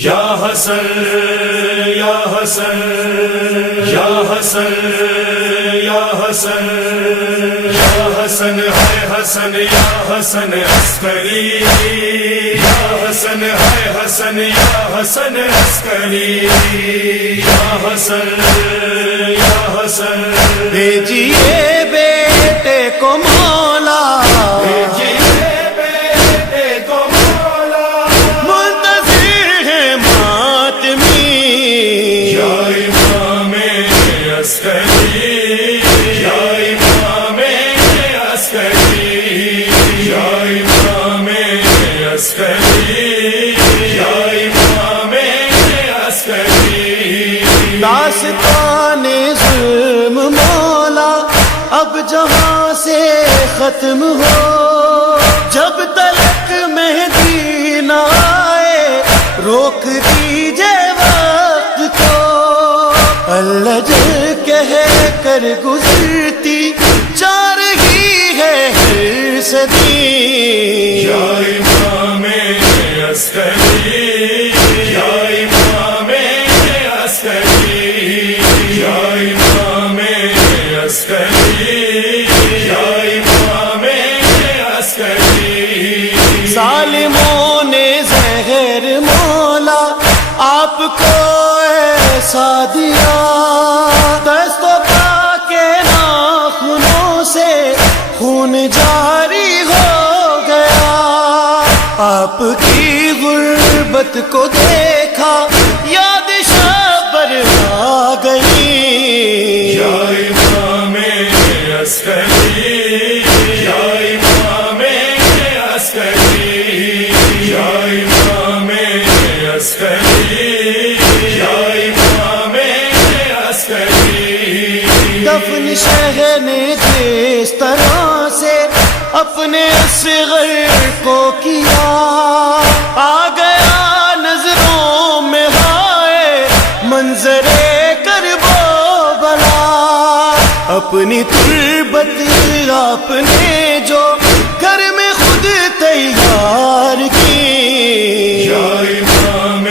یا حسن یا حسن یا حسن یا حسن یا حسن ہے حسن یا حسن عسکری یا حسن ہے حسن یا حسن عسکری یا حسن یا حسن بھیجیے بیٹے کو مولا بھیجیے بیٹے کو مولا منتظر ہے ماتمی یا امام عسکری یا امام عسکری یا امام عسکری یا امام عسکری داستان ظلم مولا اب جہاں سے ختم ہو جب تلک مہدی نہ آئے روک دیجئے وقت کو اللہ جل کہہ کر گزرتی جا رہی ہے ہر صدی یا امام عسکری یا امام عسکری یا امام عسکری یا امام عسکری ظالموں نے زہر مولا آپ کو ایسا دیا دست و پا کے ناخنوں سے خون جاری ہو گیا آپ کی غربت کو دیکھا یاد شبر آ گئی یا امام عسکری یا امام عسکری یا امام عسکری یا امام عسکری دفن شہن جس طرح سے اپنے اصغر کو کیا آ گیا نظروں میں ہائے منظر کرب و بلا اپنی تربت آپ نے جو گھر میں خود تیار کی یا امام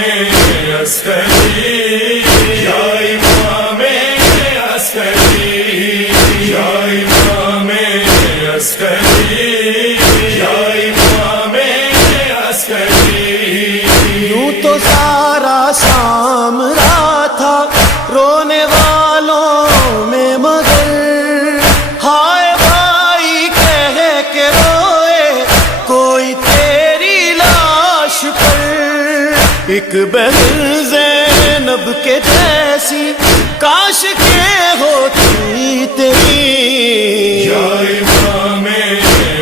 عسکری یا امام عسکری یا امام عسکری یا امام عسکری یوں تو سارا سامرا تھا رونے والوں میں مگر ہائے بھائی کہہ کے روئے کوئی تیری لاش پر ایک بہن زینب کے جیسی کاش کے ہوتی تیری یا امام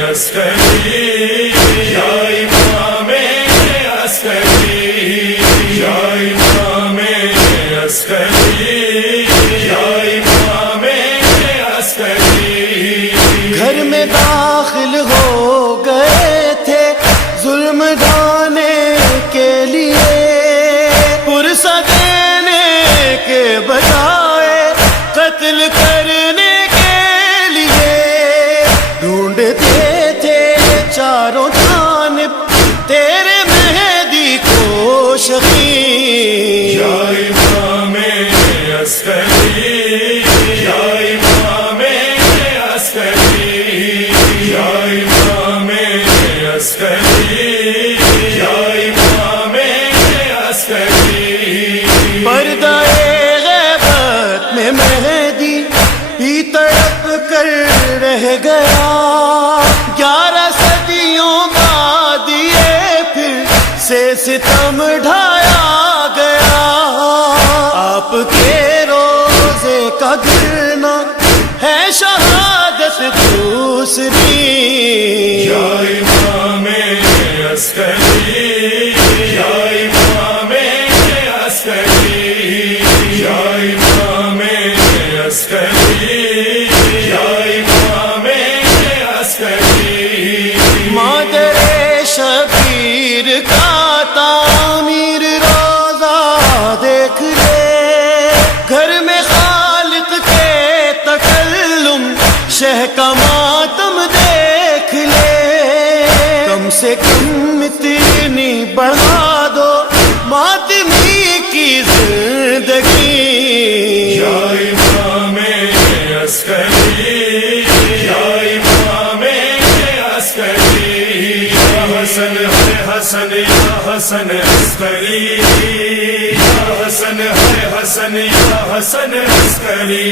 عسکری یا امام عسکری یا امام عسکری یا امام عسکری گھر میں داخل ہو گئے تھے ظلم ڈھانے کے لیے پرسہ دینے کے بجائے قتل کرنے کے لیے ڈھونڈتے تھے چاروں جانب تیرے مہدی کو شفیع یا امام عسکری یا امام عسکری یا امام عسکری یا امام عسکری پردہ غیبت میں مہدی ہی تڑپ کر رہ گیا 11 صدیوں بعد یہ پھر سے ستم ڈھایا گیا آپ کے روزے کا گرنا ہے شہادت دوسری یا امام عسکری یا امام عسکری یا امام عسکری یا امام عسکری مادر شبیر کا تعمیر رو حسن ہے حسن یا حسن عسکری یا حسن ہے حسن یا حسن عسکری